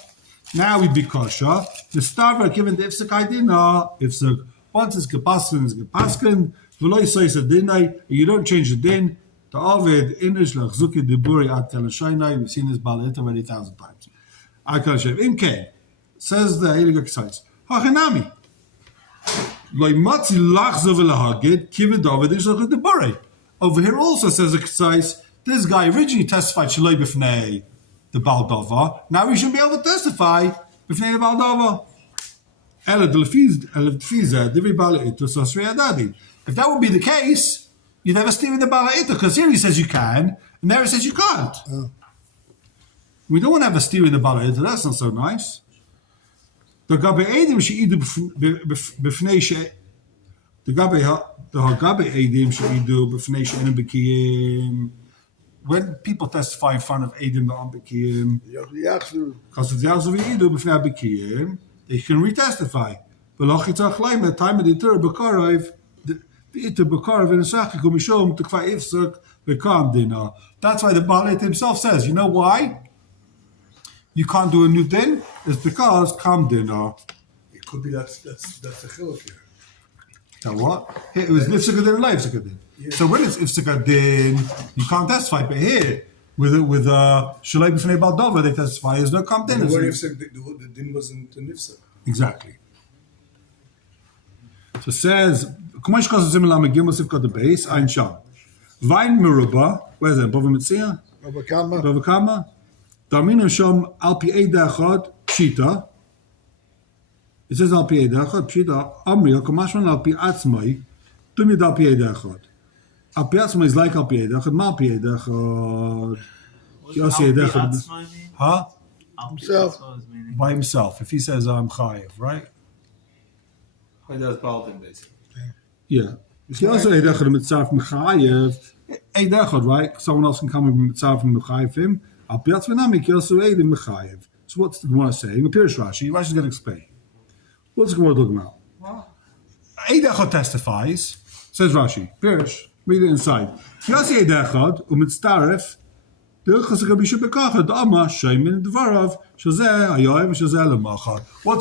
Now we'd be kosher. The starver given the ifsek idina. Ifsek, once it's gepaskin, it's gepaskin. V'lo yisoyis adinai. You don't change the din. The Ovid, Inish, Lachzuki, Diburi, Ad Kalashayna, we've seen this Balit already 1,000 times. Ad Kalashay, Imke, says the Heilige Ksais, Hachanami. Loimatzi Lachzav Elahagid, Kivid Ovid, Inish, Lachzuki, Diburi. Over here also says the Ksais, this guy originally testified Shaloi B'fnei the Baldova, now he should be able to testify B'fnei the Baldova. If that would be the case, you'd have a steer in the Bala'ita, because here he says you can, and there he says you can't. We don't want to have a steer in the Bala'ita, that's not so nice. When people testify in front of Edim Ba'am because of the Yachzu V'idu B'fnei B'kiyim, they can retestify. Time of the Itur B'Karav, the Itur B'Karav in the Sachikum Mishom to Kva Ifsuk B'Kam Dinah. That's why the Baalit himself says, you know why you can't do a new din? It's because Kam Dinah. It could be that's the chiluk here. Now what? Here, it was Ifsuk Din and Ifsuk Din. So when it's Ifsuk Din, you can't testify. But here, with Shalei B'Fnei Baldova, they testify there's no Kam Din. The din wasn't an ifsuk. Exactly. So it says, Kumash Kasa Zimala Megim Sif got the base, Ein Sham. Vain Meruba, where's that? Bava Mitzia? Bava Kama. Darminam Sham Alpi Eida Echad, Pshita. It says Alpi Eida Echad, Pshita. Amri, Kumashman Alpi Atzmai, Tumid Alpi Eida Echad. Alpi Atzmai is like Alpi Eida Echad, Ma Alpi Eida Echad. Alpi Atzmai mean? Huh? Himself. By himself. If he says I'm chayiv, right? He does Baldin, basically. Yeah. If you also eidechad mitzvah from chayiv, eidechad, right? Someone else can come with mitzvah from chayiv him. Al piatz v'nami ki also eidim mechayiv. So what's the Gemara saying? Appears Rashi. Rashi's going to explain. What's the Gemara talking about? Eidechad testifies. Says Rashi. Pirish. Read it inside. Yasi eidechad umitztaref. What's the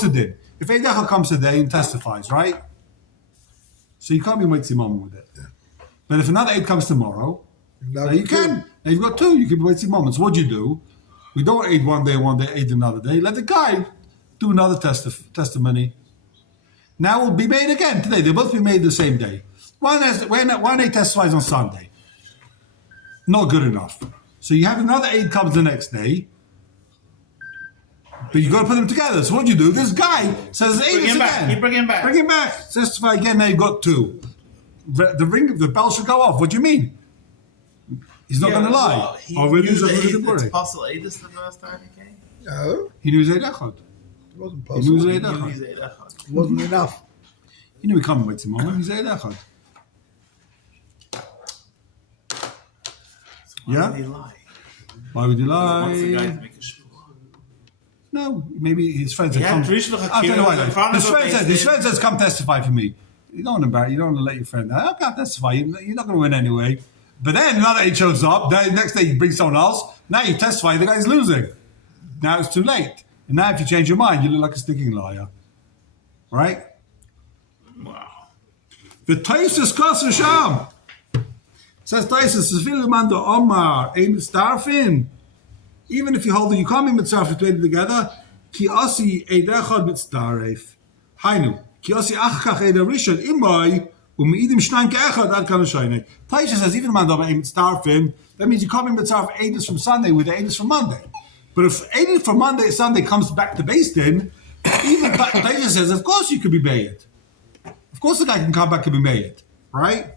din? If Eidecha comes today and testifies, right? So you can't be Meitzimam with it. But if another Eid comes tomorrow, now you can. Now you've got two, you can be Meitzimam. So what do you do? We don't Eid one day, Eid another day. Let the guy do another testimony. Now it will be made again today. They'll both be made the same day. One Eid testifies on Sunday. Not good enough. So you have another Eid comes the next day, but you got to put them together. So what do you do? This guy says Eid is again. You bring him back. Bring him back. Testify again. Now you've got two. The bell should go off. What do you mean? He's not going to lie. It's possible Eid is the first time he came. No, He knew Eid Echad. it wasn't He knew possible. Eid He Echad. knew Eid Echad. It wasn't enough. He knew he can't wait tomorrow. He's Eid Echad. Why would he lie? Why would he Wants the guy lie? to make a shvuah. No, maybe his friend said, Yeah, come. Rishon I'll tell you why. in front of His a friend says, come testify for me. You don't want to let your friend know. I can't testify. You're not going to win anyway. But then another Eid shows up. Then next day you bring someone else. Now you testify. The guy's losing. Now it's too late. And now if you change your mind, you look like a sticking liar. Right? Wow. The Taisus Kasser Sham. Says Taisus, Omar, Starfin. Even if you hold it, you can't be mitzvah together. Ki asi eidechad mitzdaref. Hainu. Ki asi achkach eida rishon imoi u'meidim shnaim ke'echad ad kan l'shoynei. Taisha says even man dover mitzdarfin. That means you can't be mitzvah eidus from Sunday with the eidus from Monday. But if eidus from Sunday comes back to Beis Din, even Taisha says, of course you could be made. Of course the guy can come back and be made, right?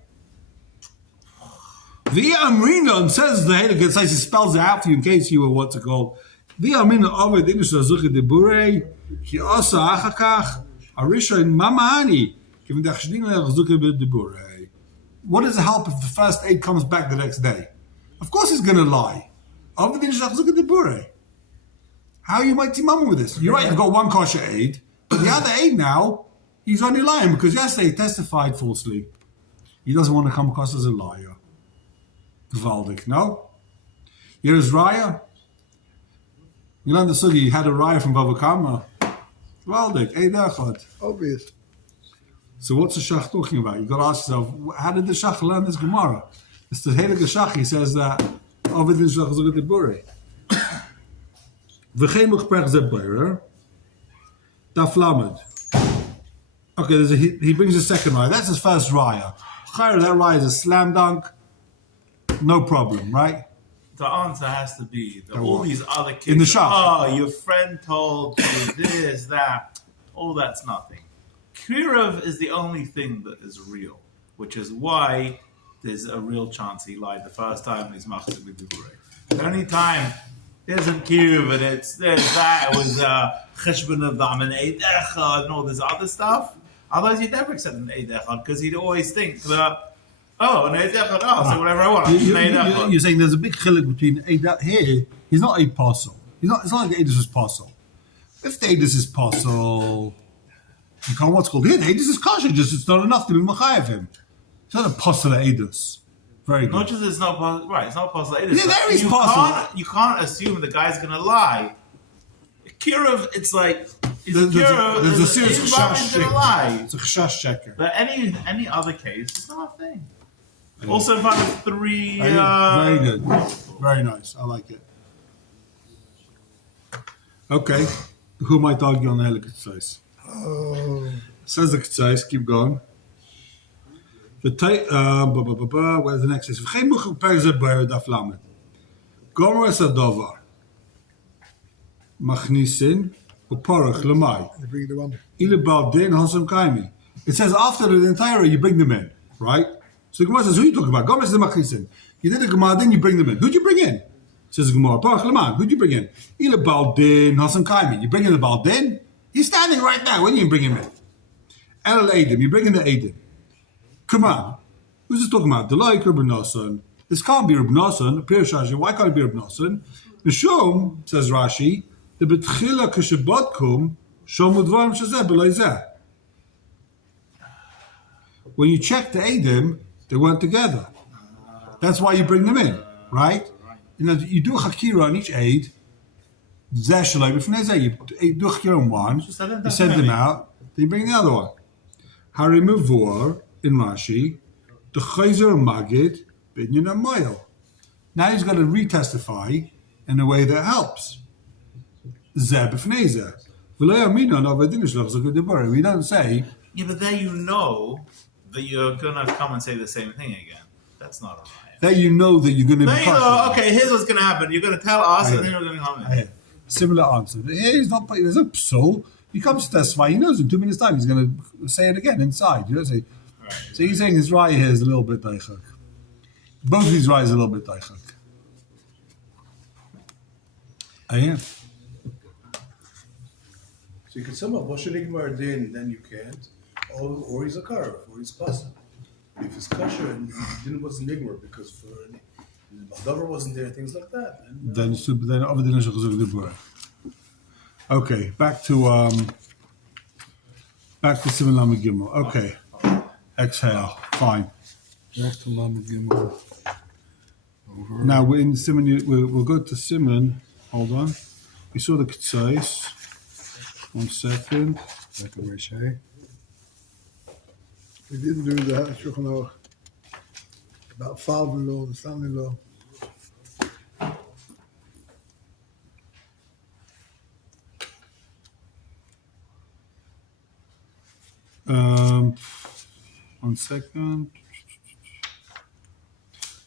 The Amrinon says the Heilige Tzais, he spells it out for you in case you were what's it called. The Amrinon Ovid Inish Azuchi de Burei, Ki Asa Achakach, Arisha in Mamani, giving the Chshdina Azuchi de Burei. What does it help if the first Eid comes back the next day? Of course he's going to lie. Ovid Inish Azuchi de Burei. How you might mama with this? You're right, you've got one kosher Eid, but the other Eid now, he's only lying because yesterday he testified falsely. He doesn't want to come across as a liar. Gewaldig, no? Here's Raya. You learned the sugi, he had a Raya from Bava Kama. Gewaldig, Eid Echad. Obvious. So what's the Shach talking about? You've got to ask yourself, how did the Shach learn this Gemara? It's the Heilige Shachi says that Ovid is a good Bure. V'chemuch perch zeberer. Daf Lamed. Okay, he brings a second raya. That's his first raya. Chayr, that raya is a slam dunk. No problem, right? The answer has to be that all these other kids. In the shop. Oh, your friend told you this, that. All that's nothing. Kirov is the only thing that is real, which is why there's a real chance he lied the first time he's machzik with Diburei. The only time it isn't Kirov and it's this, that, it was Cheshbon of Dam and Eid Echad and all this other stuff. Otherwise, he'd never accept an Eid Echad because he'd always think that, an Eid Echad, I'll say whatever I want. You're saying there's a big chiluk between Eidah here. He's not Eid Parcel. It's not like the Eidus is Parcel. If the Eidus is Parcel, you can't what's called here. The Eidus is kosher, just it's not enough to be Machayev him. It's not a Parcel Eidus. Very good. Not just it's not possible, right? It's not possible. Yeah, there is possible. You can't assume the guy's going to lie. Kirov, it's like There's a serious chashash going to lie. It's a chashash checker. But any other case, it's not a thing. Also, in front of three. Very good. Very nice. I like it. Okay. Who might argue on the Helikot Says the Ketzais, keep going. Where's the next? Geen mogen per ze bij de vlammen. Gomer is a dover. Machnisin uparach lemai. Ile baldin hasam kaimi. It says after the entire you bring them in, right? So the Gemara says, who are you talking about? Gomer is the machnisin. You did the Gemara, then you bring them in. Who'd you bring in? Says the Gemara, uparach lemai. Who'd you bring in? Ile baldin hasam kaimi. You bring in the baldin. He's standing right now. When do you bring him in? El Adim. You bring in the Adim. Come on. Who's this talking about? Delay Reb Nosson. This can't be Reb Nosson. Why can't it be Reb Nosson? Mishum, says Rashi, the betchila k'shebodkum shomu dvarim shazeh b'loi zeh. When you check the Adim, they weren't together. That's why you bring them in, right? You do Hakira on each aid. Zeh shaloi b'fnei zeh. You do Hakira on one. You send them out. Then you bring the other one. Hari mevor in Rashi, the Chayzer Magid Binyan Amayel. Now he's got to retestify in a way that helps. Zeh b'fnei zeh. V'lo yamina no v'adin shlach zeh g'dibur. We don't say. Yeah, but then you know that you're gonna come and say the same thing again. That's not a lie. That you know that you're going to be. Then you know, okay, here's what's gonna happen. You're gonna tell us, and then you're gonna come in. Similar answer. Here he's not. There's a psul. He comes to testify. He knows in 2 minutes' time he's going to say it again inside. You know, say. Right. So he's saying his raya here is a little bit daichak. Both of these rayas are a little bit daichak. Yeah. So you can sum up Moshe Nigmar din, then you can't, or he's a kar, or he's pasuk. If it's kosher and din wasn't Nigmar because for Maldover wasn't there, things like that. Then Ovid is gezegd Dibur. Okay, back to Simon Lamed Gimel. Okay, exhale. Fine. Back to Lamed Gimel. Over. Now we're in Simon. We'll go to Simon. Hold on. We saw the Ketzais. 1 second. Back to Rashi. We didn't do the Shulchan Aruch about father-in-law and son-in-law. One second.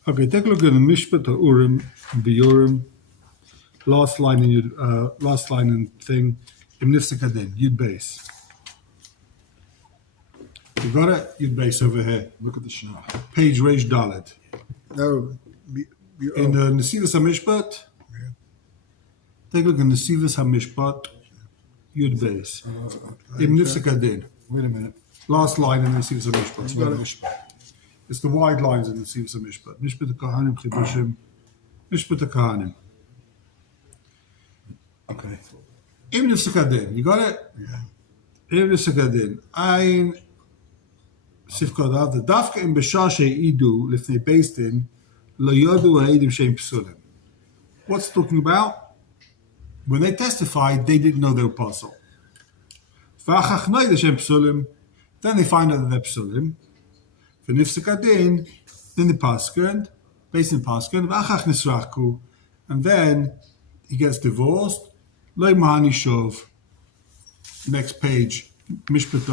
Okay, take a look at the Mishpat Urim and Biorim. Last line in thing. Imnifsakadin, Yud base. You got it? Yud base over here. Look at the shot. Page Reish Dalet. No. In the Nesivas HaMishpat. Yeah. Take a look at Nesivas HaMishpat. Yud base. Imnifsakadin. Wait a minute. Last line in the Nesivas HaMishpat. It's the wide lines in the Nesivas HaMishpat. Mishpat HaKahanim Chidushim. Mishpat HaKahanim. Okay. Ibn Sakadin, you got it? Yeah. Ibn Sakadin. Ein Sifkadav, the Dafka in Beshashe Idu, Lifnei Beistin, Lo Yodu Ha'edim Shein Psulim. What's it talking about? When they testified, they didn't know they were apostle. V'achach Noida Shein Psulim, then they find out that they're Psulim. V'nif Sakadin, Then the Paskin, based in Paskin, V'achach Nisraku, and then he gets divorced. Lo Mahani Shov. Next page, Mishpat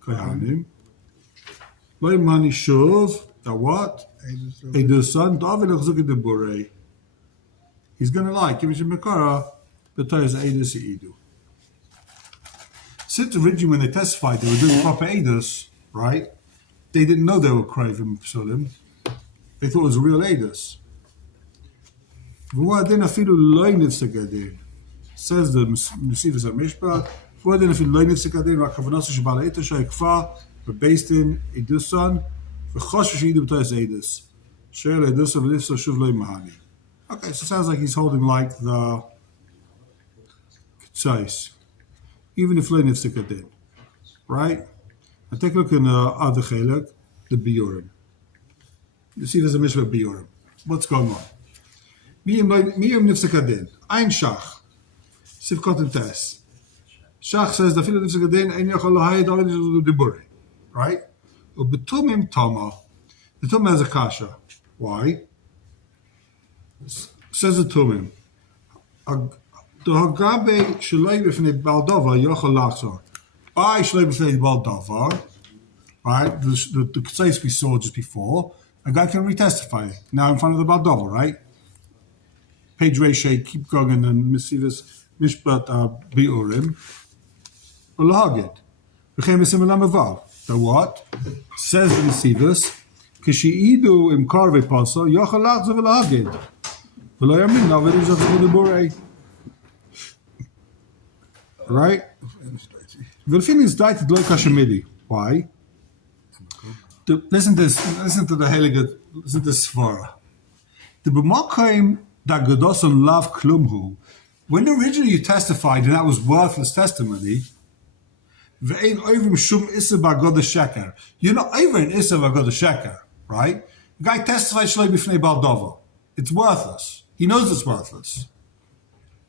Kohanim. Lo Mahani Shov. The what? Eidur son. David Achzuk Deborei. He's going to like Kivish Mekara, but Torah is Eidur Seidu. Since originally when they testified, they were doing proper Eidus, right? They didn't know they were craving Psulim. They thought it was a real Eidus. Says the Mesivus HaMishpat, we're based in Eidusan, okay, so it sounds like he's holding like the K'tzais. Even if Lein Nifsika did, right? Now take a look in the other Chelek, the Biorim. You see there's a Mishra Biorim. What's going on? Miyam Nifsika did. Ein Shach. Sivkot and Tes. Shach says, the Fila Nifsika did, Ein Yachal Lahai David Diburi. Right? Ubetumim Tama. The Tumim has a kasha. Why? Says the Tumim. The Hagabe Shalei b'fnei Baldavar Yochel Lachzor. By Shalei b'fnei Baldavar, right? The K'tzais we saw just before, a guy can retestify now in front of the Baldavar, right? Page Reishay, keep going, and Mesivus Mishpat Biurim. Ulahagid. V'chem Esim Elamavar. The what? Says the Mesivus, Kishi'idu im Karve Paso Yochel Lachzor v'lahagid. V'lo yamin Navid Yizat Z'Budiburei. Right? Vilfin is dated loy kashemidi. Why? Listen to the Heilige, listen to Svara. The b'makom da gedoson lav klumhu. When originally you testified and that was worthless testimony, ve'ein ovim shum issa b'agod sheker. You're not over in issa b'agod sheker, right? The guy testified shloi b'fnei baldover. It's worthless. He knows it's worthless,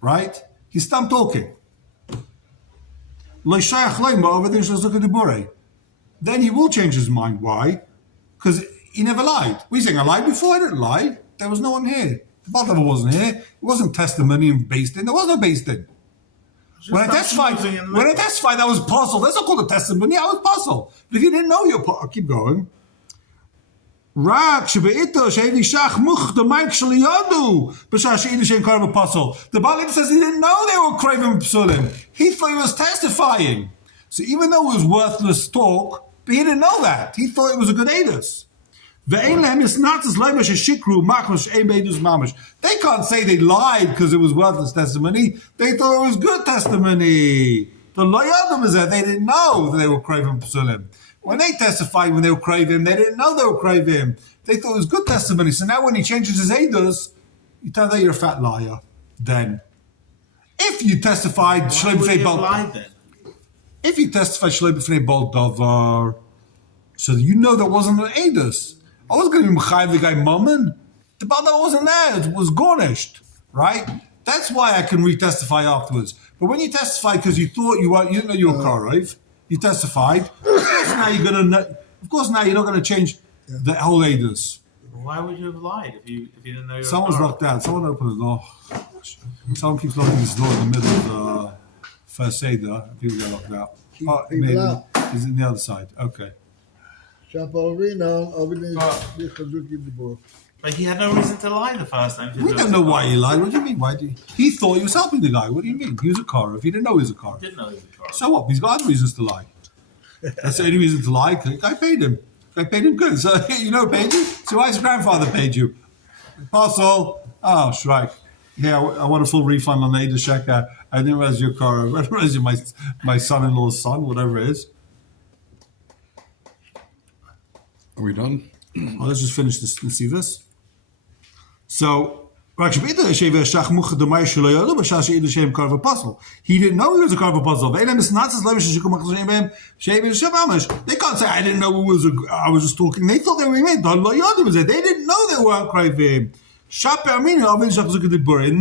right? He's stopped talking. Then he will change his mind. Why? Because he never lied. What are you saying? I lied before? I didn't lie. There was no one here. The Baldavar wasn't here. It wasn't testimony and based in. There was no based in. When I testified, that was puzzle. That's not called a testimony. I was puzzle. But if you didn't know your puzzle, keep going. The Balin says he didn't know they were craving psulim. He thought he was testifying. So even though it was worthless talk, but he didn't know that. He thought it was a good edus. They can't say they lied because it was worthless testimony. They thought it was good testimony. The loyadim is that they didn't know that they were craving psulim. When they testified when they were craving, they didn't know they were craving. They thought it was good testimony. So now when he changes his edus, you tell that you're a fat liar. Then, if you testified shlei b'fnei Baldavar, so you know that wasn't an edus. I was going to be mechayiv the guy Mammon. The Baldavar wasn't there. It was garnished, right? That's why I can retestify afterwards. But when you testify because you thought you didn't know you were Karev, you testified. Of course now you're not going to change the whole edus. Why would you have lied if you didn't know you were Someone's locked out. Someone opened the door. Someone keeps locking his door in the middle of the first Seder. People get locked out. Maybe out. he's in the other side. Okay. But he had no reason to lie the first time. We don't know why he lied. What do you mean? He thought he was helping the guy. What do you mean? He was a Karev. He didn't know he was a Karev. Didn't know he was a car. So what? He's got other reasons to lie. That's the only reason to lie. The guy paid him. The guy paid him good. So you know who paid you? So why his grandfather paid you? Parcel. Oh, Shrike. Yeah, I want a full refund on the Eidah Sheker. I didn't realize your car. I didn't realize you're my son-in-law's son, whatever it is. Are we done? Well, let's just finish this and see this. So, he didn't know he was a carve puzzle. They can't say, I didn't know I was just talking. They thought they were made. They didn't know they weren't craving. In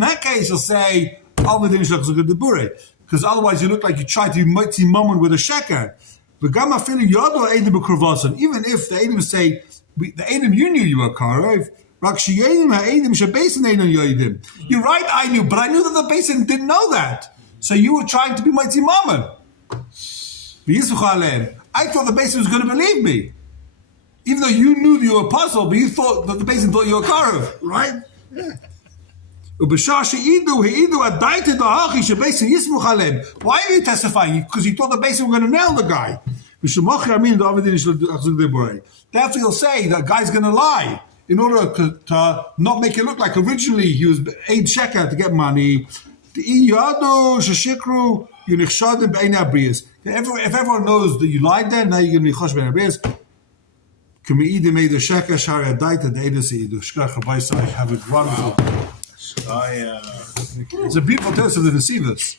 that case, you'll say, because otherwise you look like you tried to be mighty moment with a sheker. Even if the Edom say, the Edom, you knew you were Karev. You're right, I knew, but I knew that the Basin didn't know that. So you were trying to be Mighty Mammon. I thought the Basin was going to believe me. Even though you knew you were a puzzle, but you thought that the Basin thought you were Karev, right? Yeah. Why are you testifying? Because he thought the Basin were going to nail the guy. Therefore, he'll say that guy's going to lie in order to not make it look like originally he was aid sheker to get money. If everyone knows that you lied there, now you're going to be chosh ben abriyas. Have a wonderful. It's a beautiful test of the deceivers.